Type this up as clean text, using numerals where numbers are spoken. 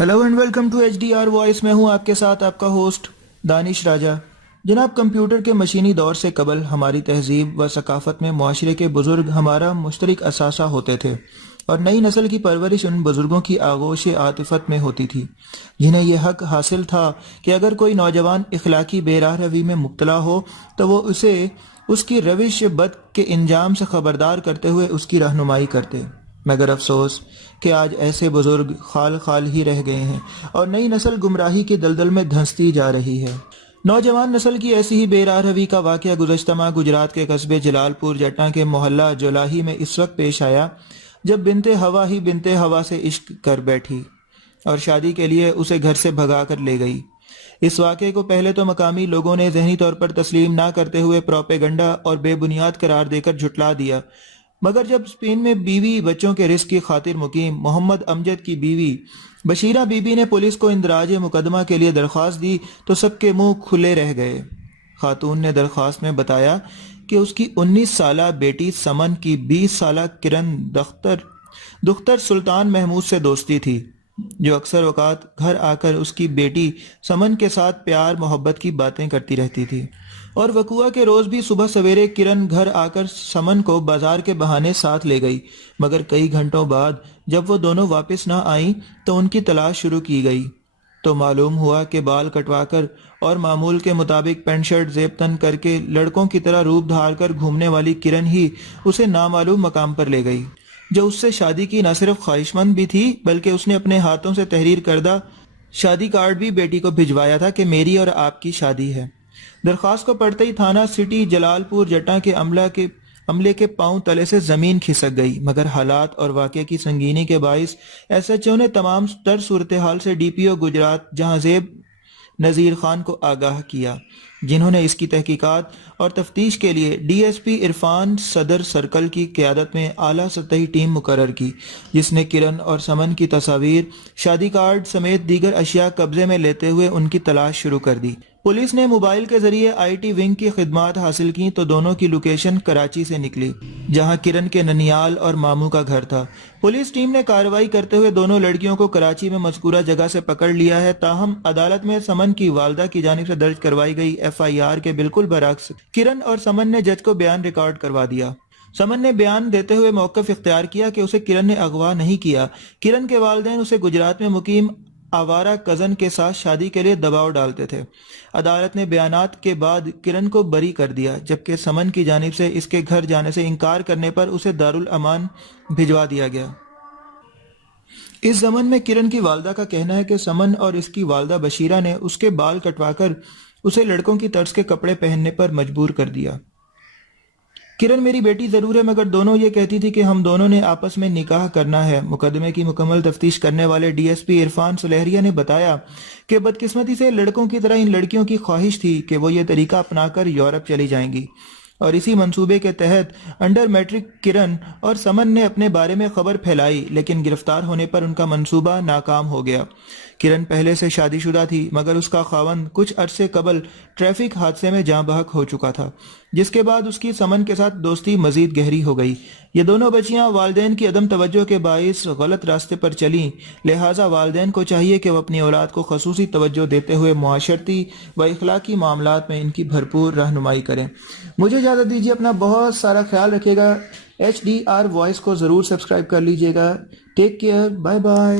Hello and welcome to HDR voice. मैं हूं आपके साथ आपका होस्ट दानिश राजा। जनाब, कंप्यूटर के मशीनी दौर से कबल हमारी तहजीब व सकाफत में मुआशरे के बुजुर्ग हमारा मुश्तरक असासा होते थे और नई नस्ल की परवरिश उन बुजुर्गों की आगोश आतिफत में होती थी जिन्हें यह हक हासिल था कि अगर कोई नौजवान इखलाकी बेराह रवी में मुब्तला हो तो वो उसे उसकी रविश बद के इंजाम से खबरदार करते हुए उसकी रहनुमाई करते। मगर अफसोस कि आज ऐसे बुजुर्ग खाल खाल ही रह गए हैं और नई नस्ल गुमराही के दलदल में धंसती जा रही है। नौजवान नस्ल की ऐसी ही बेराह रवी का वाक़या गुज़श्ता माह गुजरात के कस्बे जलालपुर जट्टा के मोहल्ला जोलाही में इस वक्त पेश आया जब बिनते हवा से इश्क कर बैठी और शादी के लिए उसे घर से भगा कर ले गई। इस वाक़े को पहले तो मकामी लोगों ने ज़हनी तौर पर तस्लीम ना करते हुए प्रोपेगंडा और बेबुनियाद करार देकर झुटला दिया, मगर जब स्पेन में बीवी बच्चों के रिस्क की खातिर मुकीम मोहम्मद अमजद की बीवी बशीरा बीबी ने पुलिस को इंदराज मुकदमा के लिए दरख्वास्त दी तो सबके मुंह खुले रह गए। खातून ने दरख्वास्त में बताया कि उसकी 19 साला बेटी समन की 20 साला किरण दुख्तर सुल्तान महमूद से दोस्ती थी, जो अक्सर औकात घर आकर उसकी बेटी समन के साथ प्यार मोहब्बत की बातें करती रहती थी। और वकुआ के रोज भी सुबह सवेरे किरण घर आकर समन को बाजार के बहाने साथ ले गई, मगर कई घंटों बाद जब वो दोनों वापस ना आई तो उनकी तलाश शुरू की गई तो मालूम हुआ कि बाल कटवाकर और मामूल के मुताबिक पैंट शर्ट जेब तन करके लड़कों की तरह रूप धार कर घूमने वाली किरण ही उसे नामालूम मकाम पर ले गई, जो उससे शादी की न सिर्फ ख्वाहिशमंद भी थी बल्कि उसने अपने हाथों से तहरीर करदा शादी कार्ड भी बेटी को भिजवाया था कि मेरी और आपकी शादी है। दरख्वास्त को पढ़ते ही थाना सिटी जलालपुर जट्टा के अमले के पांव तले से जमीन खिसक गई, मगर हालात और वाक़े की संगीनी के बाइस SHO ने तमाम तर सूरत हाल से DPO गुजरात जहांजेब नज़ीर खान को आगाह किया, जिन्होंने इसकी तहकीकात और तफ्तीश के लिए DSP इरफान सदर सर्कल की क़यादत में आला सतही टीम मुकर्रर की, जिसने किरण और समन की तस्वीर, शादी कार्ड समेत दीगर अशिया कब्जे में लेते हुए उनकी तलाश शुरू कर दी। पुलिस ने मोबाइल के जरिए IT विंग की खिदमात हासिल की तो दोनों की लोकेशन कराची से निकली, जहां किरण के ननियाल और मामू का घर था। पुलिस टीम ने कार्रवाई करते हुए दोनों लड़कियों को कराची में मज़कूरा जगह से पकड़ लिया है। ताहम अदालत में समन की वालदा की जानिब से दर्ज करवाई गई FIR के बिल्कुल बरअक्स किरण और समन ने जज को बयान रिकॉर्ड करवा दिया। समन ने बयान देते हुए मौक़िफ़ इख्तियार किया कि उसे किरण ने अगवा नहीं किया। किरण के वालिदैन उसे गुजरात में मुकीम आवारा कज़न के साथ शादी के लिए दबाव डालते थे। अदालत ने बयानात के बाद किरण को बरी कर दिया, जबकि समन की जानिब से इसके घर जाने से इनकार करने पर उसे दारुल अमान भिजवा दिया गया। इस ज़मन में किरण की वालदा का कहना है कि समन और इसकी वालदा बशीरा ने उसके बाल कटवाकर उसे लड़कों की तर्ज के कपड़े पहनने पर मजबूर कर दिया। किरण मेरी बेटी जरूर है, मगर दोनों ये कहती थी कि हम दोनों ने आपस में निकाह करना है। मुकदमे की मुकम्मल तफ्तीश करने वाले DSP इरफान सुलेहरिया ने बताया कि बदकिस्मती से लड़कों की तरह इन लड़कियों की ख्वाहिश थी कि वो ये तरीका अपनाकर यूरोप चली जाएंगी और इसी मंसूबे के तहत अंडर मैट्रिक किरण और समन ने अपने बारे में खबर फैलाई, लेकिन गिरफ्तार होने पर उनका मंसूबा नाकाम हो गया। किरण पहले से शादीशुदा थी, मगर उसका खावंद कुछ अरसे कबल ट्रैफिक हादसे में जाँ बहक हो चुका था, जिसके बाद उसकी समन के साथ दोस्ती मजीद गहरी हो गई। ये दोनों बच्चियां वालिदैन की अदम तवज्जो के बाइस गलत रास्ते पर चलीं, लिहाजा वालिदैन को चाहिए कि वह अपनी औलाद को खसूसी तवज्जो देते हुए मुआशरती व इखलाकी मामलात में इनकी भरपूर रहनुमाई करें। मुझे इजाज़त दीजिए, अपना बहुत सारा ख्याल रखिएगा। HDR वॉइस को ज़रूर सब्सक्राइब कर लीजिएगा। Take care, bye bye.